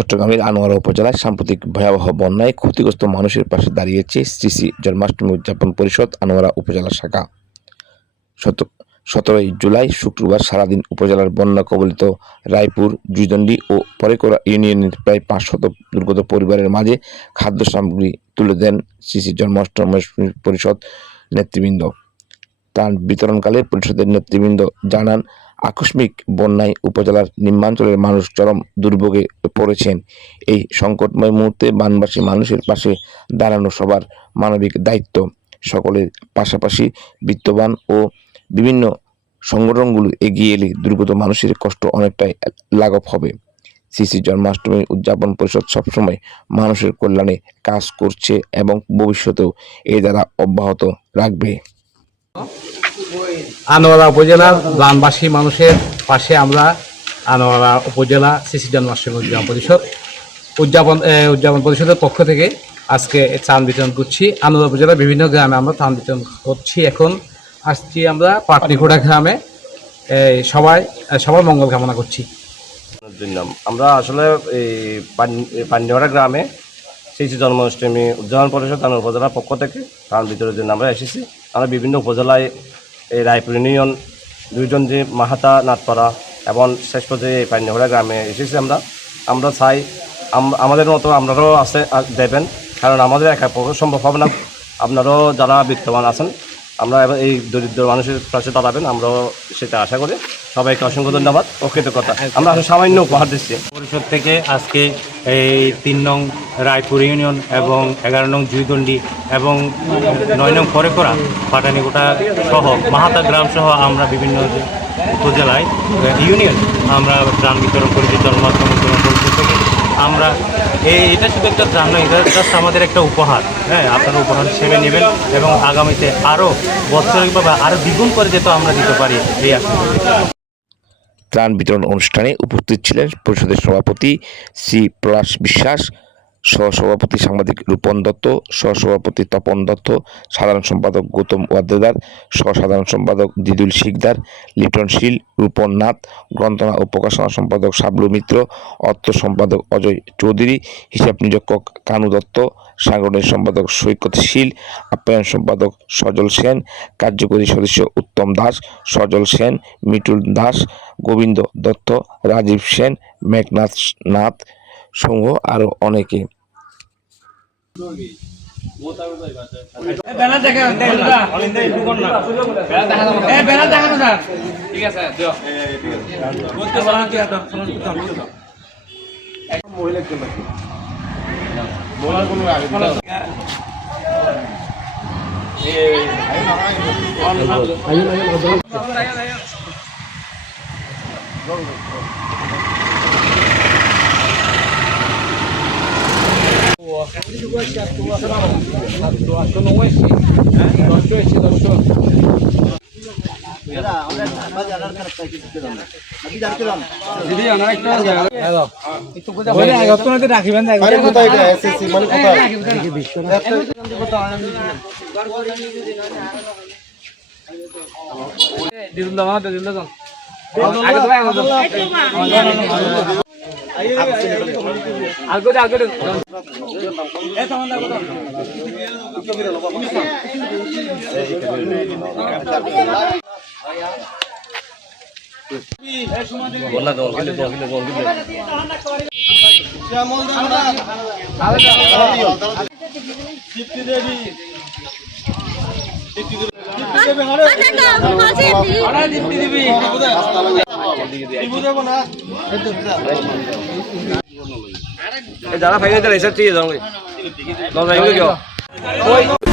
চট্টগ্রামের আনোয়ারা উপজেলায় সাম্প্রতিক ভয়াবহ বন্যায় ক্ষতিগ্রস্ত মানুষের পাশে দাঁড়িয়েছে শ্রী শ্রী জন্মাষ্টমী উদযাপন পরিষদ আনোয়ারা উপজেলা শাখা। 17 জুলাই শুক্রবার সারাদিন উপজেলার বন্যা কবলিত রায়পুর, জুইদণ্ডী ও পরেকরা ইউনিয়নের প্রায় 500 দুর্গত পরিবারের মাঝে খাদ্য সামগ্রী তুলে দেন শ্রী শ্রী জন্মাষ্টমী পরিষদ নেতৃবৃন্দ। ত্রাণ বিতরণকালে পরিষদের নেতৃবৃন্দ জানান, আকস্মিক বন্যায় উপজেলার নিম্নাঞ্চলের মানুষ চরম দুর্ভোগে পড়েছেন। এই সংকটময় মুহূর্তে বানবাসী মানুষের পাশে দাঁড়ানো সবার মানবিক দায়িত্ব। সকলের পাশাপাশি বিত্তবান ও বিভিন্ন সংগঠনগুলো এগিয়ে এলে দুর্গত মানুষের কষ্ট অনেকটাই লাঘব হবে। শ্রী শ্রী জন্মাষ্টমী উদযাপন পরিষদ সবসময় মানুষের কল্যাণে কাজ করছে এবং ভবিষ্যতেও এ দ্বারা অব্যাহত রাখবে। আনোয়ারা উপজেলার গ্রামবাসী মানুষের পাশে আমরা আনোয়ারা উপজেলা শ্রী শ্রী জন্মাষ্টমী উদযাপন পরিষদের পক্ষ থেকে আজকে ত্রাণ বিতরণ করছি। আনোয়ারা উপজেলার বিভিন্ন গ্রামে আমরা ত্রাণ বিতরণ করছি। এখন আসছি আমরা পাটনিখোড়া গ্রামে, সবার মঙ্গল কামনা করছি। আমরা আসলে এই পাটনিখোড়া গ্রামে শ্রী শ্রী জন্মাষ্টমী উদযাপন পরিষদ আনোয়ারা উপজেলার পক্ষ থেকে ত্রাণ বিতরণের জন্য আমরা এসেছি। আমরা বিভিন্ন উপজেলায় এই রায়পুর ইউনিয়ন, দুইজনজি, মাহাতা, নাটপাড়া এবং শেষ পর্যায়ে এই পাটনিখোড়া গ্রামে এসেছি। আমরা চাই আমাদের মতো আপনারাও দেবেন, কারণ আমাদের একা পক্ষে সম্ভব হবে না। আপনারাও যারা বিত্তবান আছেন, আমরা এই দরিদ্র মানুষের পাশে দাঁড়াবেন, আমরাও সেটা আশা করি। সবাইকে অসংখ্য ধন্যবাদ ও কৃতজ্ঞতা। আমরা সামান্য উপহার দিচ্ছি পরিষদ থেকে। আজকে এই 3 নং রায়পুর ইউনিয়ন এবং 11 নং জুইদণ্ডী এবং 9 নং পরেকরা, পাটানিকোটা সহ মাহাতা গ্রাম সহ আমরা বিভিন্ন উপজেলায় ইউনিয়ন আমরা ত্রাণ বিতরণ করেছি জন্মাষ্টমী উদযাপন পরিষদ থেকে। আমরা এটা শুধু একটা ত্রাণ নয়, এটা জাস্ট আমাদের একটা উপহার। হ্যাঁ, আপনারা উপহার হিসেবে নেবেন এবং আগামীতে আরও বৎসরিকভাবে আরও দ্বিগুণ করে যেত আমরা দিতে পারি এই আশা। ত্রাণ বিতরণ অনুষ্ঠানে উপস্থিত ছিলেন পরিষদের সভাপতি শ্রী পলাশ বিশ্বাস, সহসভাপতি সাংবাদিক রূপন দত্ত, সহসভাপতি তপন দত্ত, সাধারণ সম্পাদক গৌতম ওয়াদ্দেদার, সহসাধারণ সম্পাদক দিদুল শিকদার, লিটন শীল, রূপন নাথ, গ্রন্থনা ও প্রকাশনা সম্পাদক শাবলু মিত্র, অর্থ সম্পাদক অজয় চৌধুরী, হিসাব নিরীক্ষক কানু দত্ত, সাংগঠনিক সম্পাদক সৈকত শীল, আপ্যায়ন সম্পাদক সজল সেন, কার্যকরী সদস্য উত্তম দাস, সজল সেন, মিটুল দাস, গোবিন্দ দত্ত, রাজীব সেন, মেঘনাথ নাথ সহ আরো অনেকে। যারা ফাইনাল ঠিক আছে।